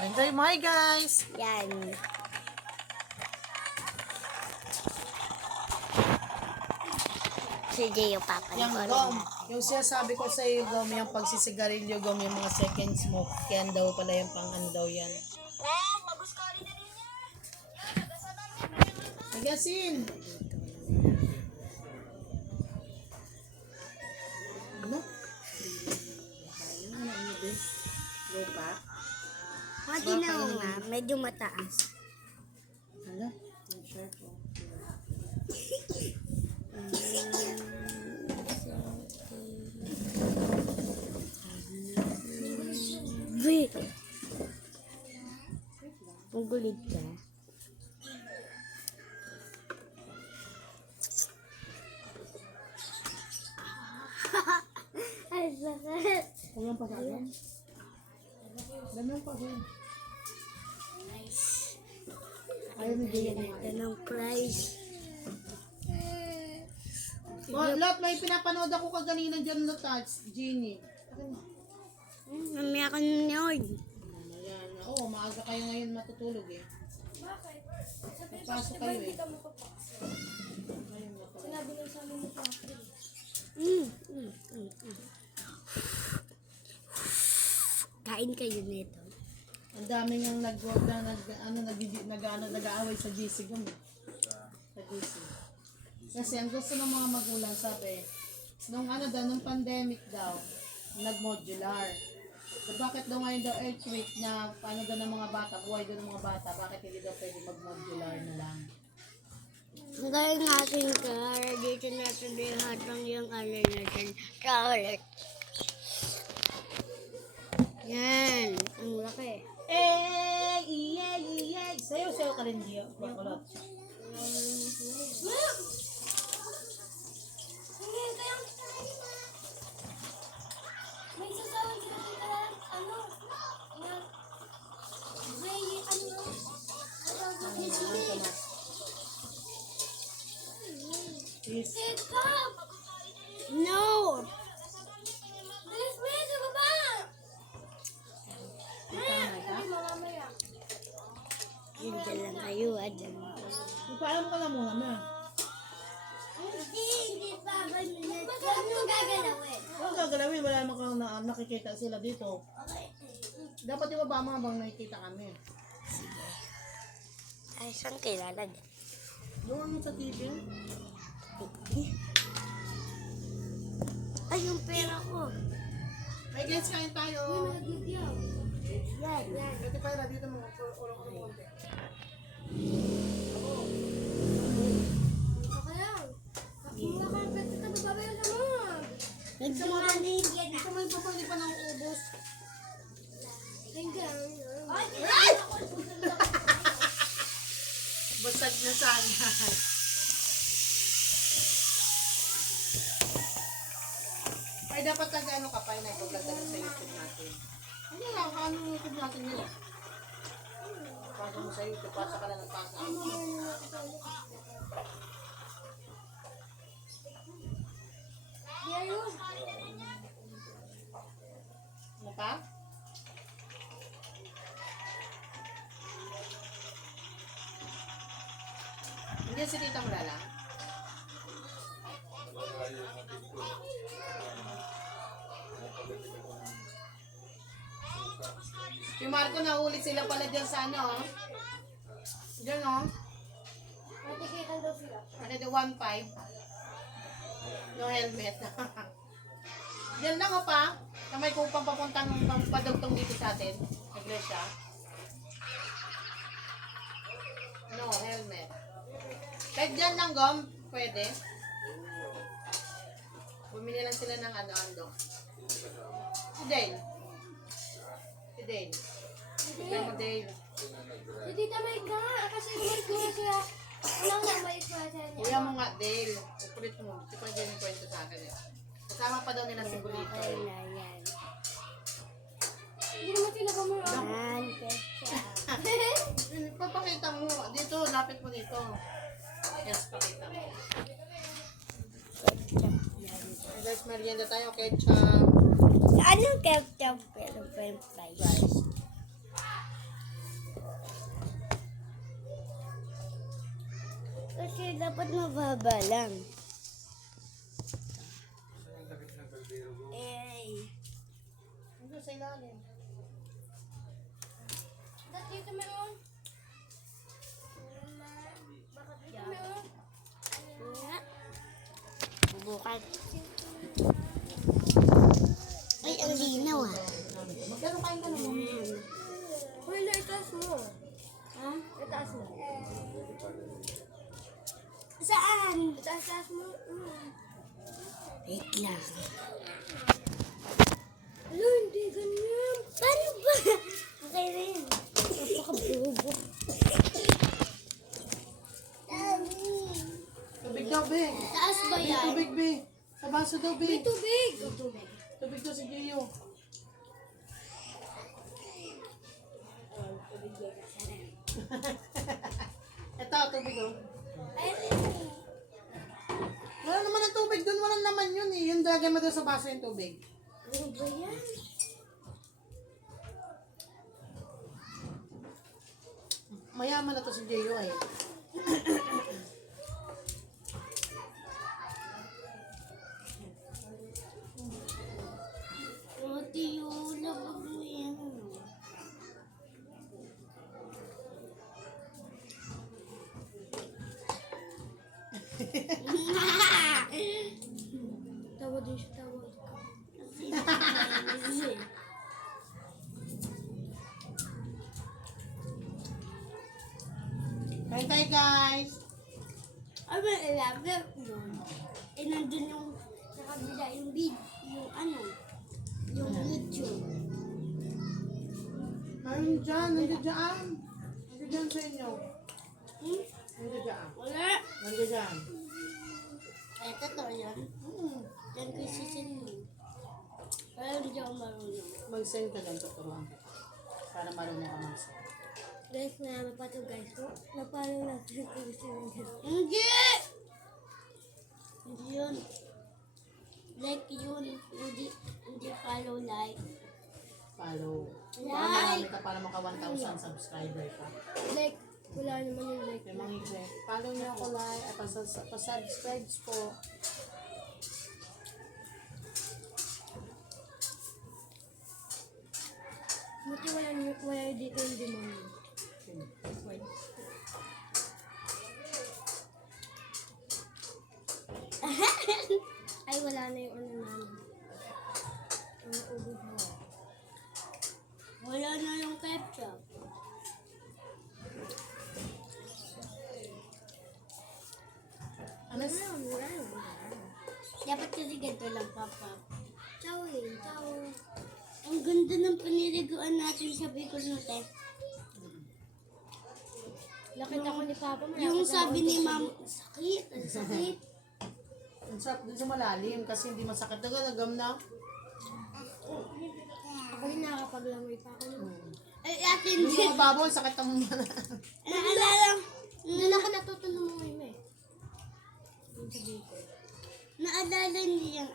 Enjoy mo. Hi guys! Yan. Si Jay yung Yung papanoorin gum. natin. Yung sinasabi ko sa iyo, gum, yung pagsisigarilyo, gum, yung mga second smoke. Yan daw pala yung pang ano daw yan. Magasin! Ano? Lupa? Matinaw nga, medyo mataas. Ano? Yung shirt ko. Wait. Pugulid ka. Ay, sakit. Ganyan pa sa akin? Ganyan pa akin. Ayaw ni Jay yung Ito ng prize. Lahat may pinapanood ako kaganina dyan na touch, Genie. Mamaya ka nanood. Ayan. Oo, maaga kayo ngayon matutulog eh. Bakit? Napasok kayo eh. Sinabi lang sa amin mo pa. Kain kayo nito. Ang daming yung nag-aaway sa GC gum. Sa GC. Kasi ang gusto ng mga magulang sabi, nung nung pandemic daw, nag-modular. So, bakit daw ngayon daw earthquake na paano daw ng mga bata, buhay daw ng mga bata, bakit hindi daw pwede mag-modular na lang? Ngayon natin ka, dito natin yung hatang yung ano natin. Chocolate. Yan. Ang laki. Sayo ka rin, Gio. Bakulot. May sasawan sila dito ano? May ano? Please. Stop! No! Bilis, bilis! Sa baba! Tama ka? Mamamaya. Yun dyan lang kayo, dyan. Paalam ka na muna, ma. Hindi pa. Huwag mo gagalawin. Huwag gagalawin, wala naman kang nakikita sila dito. Dapat ibaba mo habang nakikita kami. Ay, saan kilala din? Doon mo sa TV. Ay, yung pera ko. Ay guys, kain tayo. Nagigyaw. Yan. Ito pa dito mo. Ulang ko konti. Kaya, mula ka ang pwede ka bababayan sa mo. Nagsingaling. Ito mo yung papali pa ng ubos. Hanggang. Basag na sana. Ay, dapat nag-ano ka pa, nag-vlog ka sa YouTube natin. Hindi lang, ano yung YouTube natin nila? Pasa mo sa YouTube, pasa ka na ng pasa. Ayun. Ano pa? Hindi si Tita Mulala. Si Marco nahuli sila pala dyan sa ano. Dyan o. Matikitan daw sila. Ano the 1.5? No helmet. Yan lang o pa. Na may kupang papuntang padugtong dito sa atin. Iglesia. No helmet. Kahit dyan lang gom, pwede. Bumili lang sila ng ano-ano. Si Dane. Si Dane. Si Dane. Si Tita May nga. Kasi may kuha siya. Walang na may kuha siya niya. Kuya mo nga, Dale. Upulit mo. Di pa dyan yung kwento sa akin eh. Kasama pa daw nila si Bulito. Ay, na yan. Hindi naman sila gumawa. Yan. Papakita mo. Dito, lapit mo dito. Yes, pakita mo. Hey guys, merienda tayo. Ketchup. Anong ketchup pero french fries? dapat mababa lang. Eh, Hindi sa ilalim. Dad, dito meron. Dito meron. nga. Bubukat. Ay, ang linaw ah. Magkano kain ka naman? Hoy, la, itaas mo. Ha? Itaas mo. Saan? Itaas mo. Wait lang. Ala, hindi ganyan. Paano ba? Okay na yun. Napaka-bobo. Tubig daw, be. Taas ba Be, yan? tubig, be. Sa baso daw, be. May tubig. Tubig daw si Gio. Ito, tubig daw. Wala naman ang tubig doon. Walang naman yun eh. Yung lagay mo doon sa baso yung tubig. Ano ba yan? Mayaman na to si Gio eh. Ate, yun. Labag mo yan. Tawa din siya, tawa. Kain tayo guys. Ay, may ilagay doon. Eh, nandun yung sa kabila, yung yung ano, yung YouTube. Ayun dyan. Nandiyan dyan. Nandiyan dyan sa inyo. Hmm? Nandiyan dyan. Wala. Nandiyan dyan. Ito to yun. Yan ko isisin mo. Pero hindi ako marunong. Mag-send ka dyan, tuturuan kita. Para marunong ka mag-send. Guys, nalaman pa to guys. Napalo natin kung gusto nyo. Hindi! Hindi yun. Like yun. Hindi follow like. Follow. Para Like. marami ka para maka 1,000 subscriber ka. Like, wala naman yung like. Yung mga ije. Follow niyo ako like. At pa-subscribe po. Buti wala dito yung demonyo. Wait. Ay, wala na yung ano namin. Ang ubod na. Wala na yung ketchup. Ano? Wala na. Dapat kasi ganito lang, Papa. Ciao eh, ciao. Ang ganda ng paniliguan natin sa Bicol Note. Nakita ko ni Papa. Yung sabi ni Ma'am, sakit, ang sakit. Ang sarap din sa malalim kasi hindi masakit. Nagam na. Ako rin nakakapaglamoy pa ako. Ay, atin Hindi din. mo babaw, sakit ang Naalala, Doon ako natutunan mo ngayon eh. Doon sa Bicol. naalala niyo yung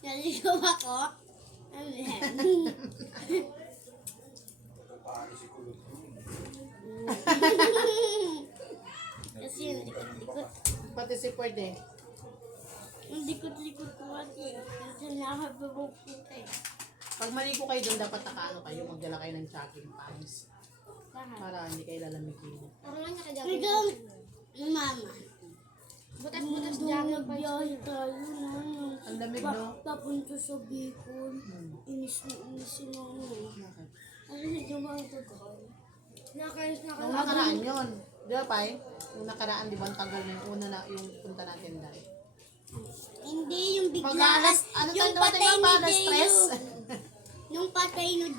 naligaw ako. Ano yan? Kasi yung likot-likot. Pati si pwede. Yung likot-likot ko kasi. Kasi nakababok ko eh. Pag maligo kayo doon, dapat nakaano kayo, magdala kayo ng jogging pants. Bakit? Para hindi kayo lalamigin. Ako nga nakadami. Ikaw, mama. Butas-butas Doon dyan. nagbiyahe tayo na. Ang lamig, no? Papunta sa Bicol. Hmm. Inis na inis na ako. Bakit? Ano na dumaan sa tagal? Nakayos na Nung nakaraan yun. Di ba, Pai? Nung nakaraan, di ba, ang tagal yung una na yung punta natin dahil. Hindi, yung biglaan. Pag-alas, ano yung tayo natin yung para Deo. stress? Yung patay nung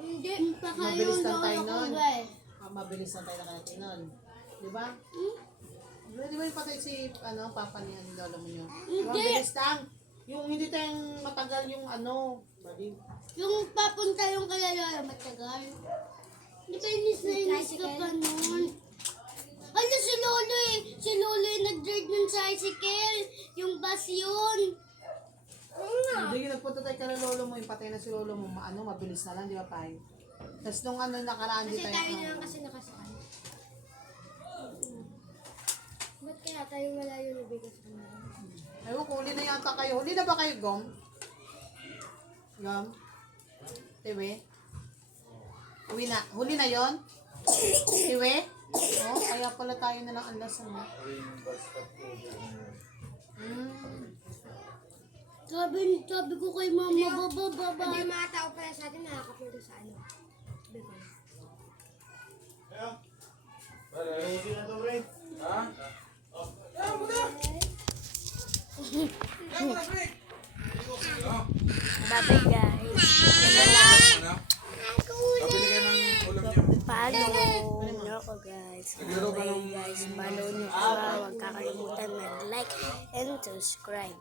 Hindi. yung patay Mabilis yung lang tayo lolo ko nun. ba eh. Mabilis na tayo nakarating nun. Di ba? Hmm? Di ba yung patay si, papa niya, ni lolo mo niyo? Hindi. Mabilis lang. Yung hindi tayong matagal yung bali. Yung papunta yung kaya lolo matagal. Di ba inis na inis ka pa nun? Ano si Lolo eh? Si Lolo yung nag-drive ng tricycle. Yung bus yun. Hindi, nagpunta tayo kay lolo mo, yung patay na si lolo mo, mabilis na lang, di ba, Pai? Tapos nung nakaraan, di Kasi tayo, tayo na lang kasi nakasakay. yata yung malayo na bigas ko na. Ewan ko, huli na yata kayo. Huli na ba kayo, Gom? Gom? Tiwe? Huli na. Huli na yon? Tiwe? Oh, kaya pala tayo na lang anlasan mo. Sabi ko kay mama, baba. Hindi yung mga tao pala sa atin nakakapunta sa ano. Bicol. Bye guys. Pabili kayo ng ulam niyo. Follow nyo ako guys. Okay guys, follow nyo ako. Huwag kakalimutan mag-like and subscribe.